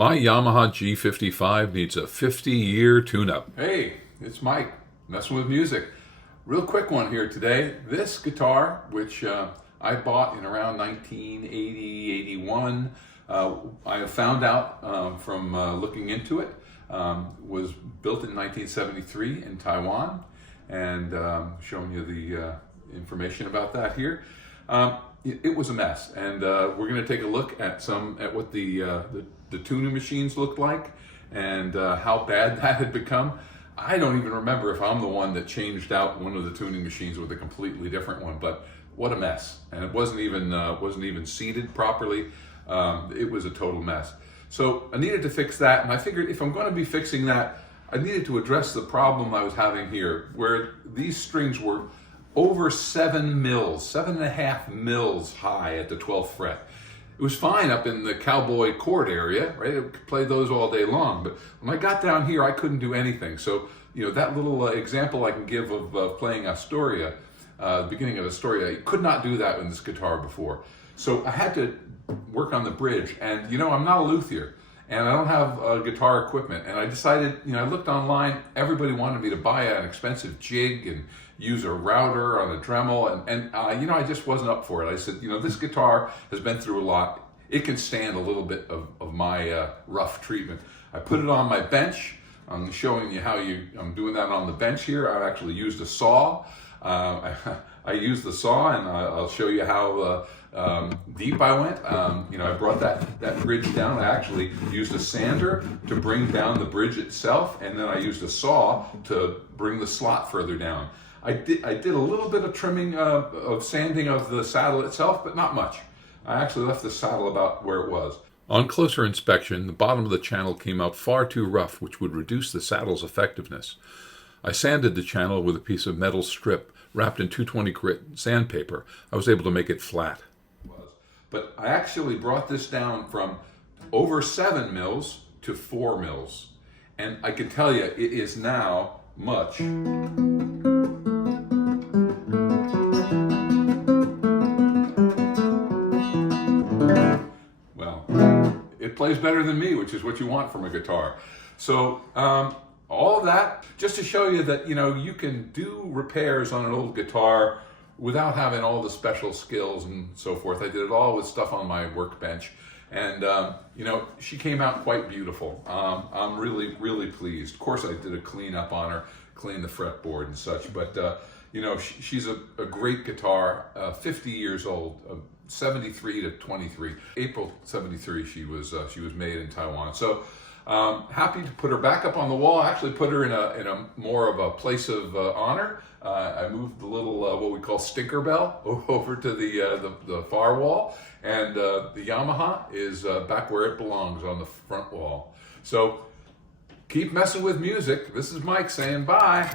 My Yamaha G-55 needs a 50-year tune-up. Hey, it's Mike, messing with music. Real quick one here today. This guitar, which I bought in around 1980, 81, I have found out from looking into it, was built in 1973 in Taiwan, and showing you the information about that here. It was a mess, and we're going to take a look at what the tuning machines looked like and how bad that had become. I don't even remember if I'm the one that changed out one of the tuning machines with a completely different one, but what a mess. And it wasn't even seated properly. It was a total mess. So I needed to fix that, and I figured if I'm going to be fixing that, I needed to address the problem I was having here, where these strings were over 7.5 mils high at the 12th fret. It was fine up in the cowboy chord area, right? I could play those all day long, but when I got down here, I couldn't do anything. So, that little example I can give of playing Astoria, the beginning of Astoria, I could not do that with this guitar before. So I had to work on the bridge, and I'm not a luthier, and I don't have guitar equipment, and I decided, I looked online, everybody wanted me to buy an expensive jig and use a router on a Dremel, and I just wasn't up for it. I said, this guitar has been through a lot. It can stand a little bit of my rough treatment. I put it on my bench. I'm showing you I'm doing that on the bench here. I actually used a saw. I used the saw, and I'll show you how deep I went. I brought that bridge down. I actually used a sander to bring down the bridge itself, and then I used a saw to bring the slot further down. I did a little bit of trimming of sanding of the saddle itself, but not much. I actually left the saddle about where it was. On closer inspection, the bottom of the channel came out far too rough, which would reduce the saddle's effectiveness. I sanded the channel with a piece of metal strip wrapped in 220 grit sandpaper. I was able to make it flat. But I actually brought this down from over 7 mils to 4 mils. And I can tell you, it is now much. It plays better than me, which is what you want from a guitar. So all of that just to show you that you can do repairs on an old guitar without having all the special skills and so forth. I did it all with stuff on my workbench, and she came out quite beautiful. I'm really pleased. Of course, I did a cleanup on her, cleaned the fretboard and such, but she's a great guitar. 50 years old. 73 to 23. April 73 she was made in Taiwan. So happy to put her back up on the wall. I actually put her in a more of a place of honor. I moved the little what we call stinker bell over to the far wall, and the Yamaha is back where it belongs on the front wall. So keep messing with music. This is Mike saying bye.